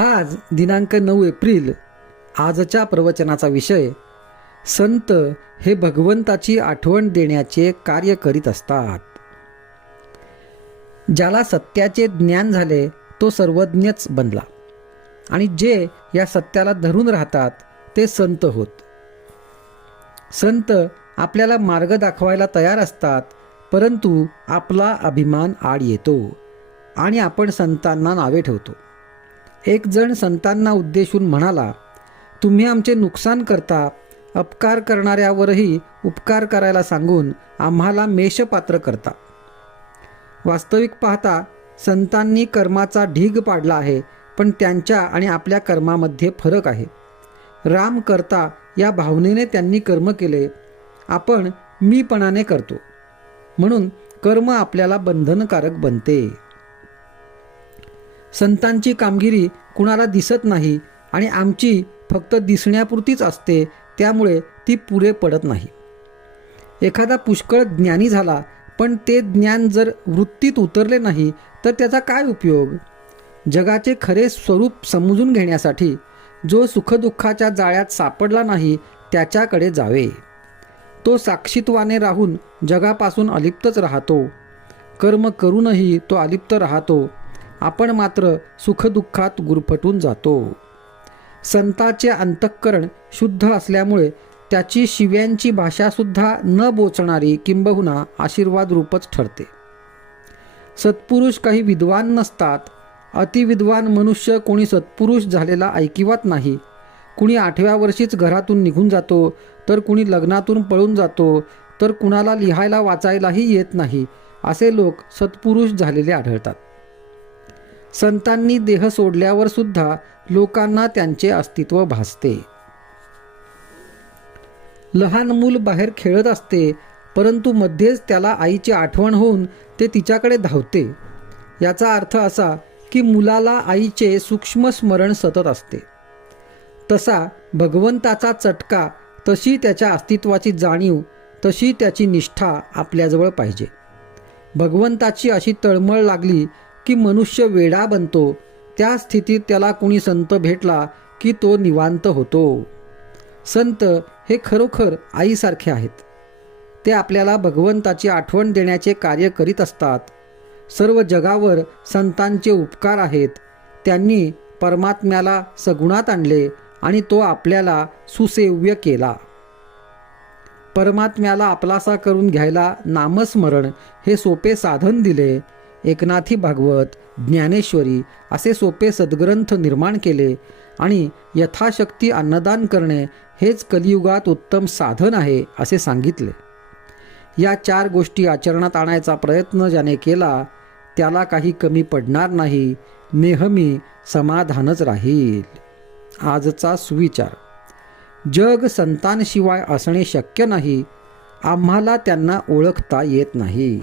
आज दिनांक 9 एप्रिल. आजच्या प्रवचनाचा विषय संत हे भगवंताची आठवण देण्याचे कार्य करीत असतात. ज्याला सत्याचे ज्ञान झाले तो सर्वज्ञच बनला आणि जे या सत्याला धरून राहतात ते संत होत. संत आपल्याला मार्ग दाखवायला तयार असतात, परंतु आपला अभिमान आड येतो आणि आपण संतांना नावे ठेवतो. एक जण संतांना उद्देशून म्हणाला, तुम्ही आमचे नुकसान करता, अपकार करणाऱ्यावरही उपकार करायला सांगून आम्हाला मेषपात्र करता. वास्तविक पाहता संतांनी कर्माचा ढीग पाडला आहे, पण त्यांच्या आणि आपल्या कर्मामध्ये फरक आहे. राम करता या भावनेने त्यांनी कर्म केले, आपण मीपणाने करतो, म्हणून कर्म आपल्याला बंधनकारक बनते. संतांची कामगिरी कुणाला दिसत नाही आणि आमची फक्त दिसण्यापुरतीच असते, त्यामुळे ती पुरे पडत नाही. एखादा पुष्कळ ज्ञानी झाला, पण ते ज्ञान जर वृत्तीत उतरले नाही तर त्याचा काय उपयोग? जगाचे खरे स्वरूप समजून घेण्यासाठी जो सुखदुःखाच्या जाळ्यात सापडला नाही त्याच्याकडे जावे. तो साक्षीत्वाने राहून जगापासून अलिप्तच राहतो. कर्म करूनही तो अलिप्त राहतो. आपण मात्र सुखदुःखात गुरफटून जातो. संताचे अंतःकरण शुद्ध असल्यामुळे त्याची शिव्यांची भाषासुद्धा न बोचणारी किंबहुना आशीर्वाद रूपच ठरते. सत्पुरुष काही विद्वान नसतात. अतिविद्वान मनुष्य कोणी सत्पुरुष झालेला ऐकिवात नाही. कुणी 8व्या वर्षीच घरातून निघून जातो, तर कुणी लग्नातून पळून जातो, तर कुणाला लिहायला वाचायलाही येत नाही. असे लोक सत्पुरुष झालेले आढळतात. संतांनी देह सोडल्यावर सुद्धा लोकांना त्यांचे अस्तित्व भासते. लहान मूल बाहेर खेळत असते, परंतु मध्येच त्याला आईची आठवण होऊन ते तिच्याकडे धावते. याचा अर्थ असा की मुलाला आईचे सूक्ष्म स्मरण सतत असते. तसा भगवंताचा चटका, तशी त्याच्या अस्तित्वाची जाणीव, तशी त्याची निष्ठा आपल्याजवळ पाहिजे. भगवंताची अशी तळमळ लागली की मनुष्य वेडा बनतो. त्या स्थितीत त्याला कुणी संत भेटला की तो निवांत होतो. संत हे खरोखर आईसारखे आहेत. ते आपल्याला भगवंताची आठवण देण्याचे कार्य करीत असतात. सर्व जगावर संतांचे उपकार आहेत. त्यांनी परमात्म्याला सगुणात आणले आणि तो आपल्याला सुसेव्य केला. परमात्म्याला आपलासा करून घ्यायला नामस्मरण हे सोपे साधन दिले. एकनाथी भागवत, ज्ञानेश्वरी असे सोपे सद्ग्रंथ निर्माण केले आणि यथाशक्ती अन्नदान करणे हेच कलियुगात उत्तम साधन आहे असे सांगितले. या 4 गोष्टी आचरणात आणायचा प्रयत्न ज्याने केला त्याला काही कमी पडणार नाही. नेहमी समाधानच राहील. आजचा सुविचार. जग संतांशिवाय असणे शक्य नाही. आम्हाला त्यांना ओळखता येत नाही.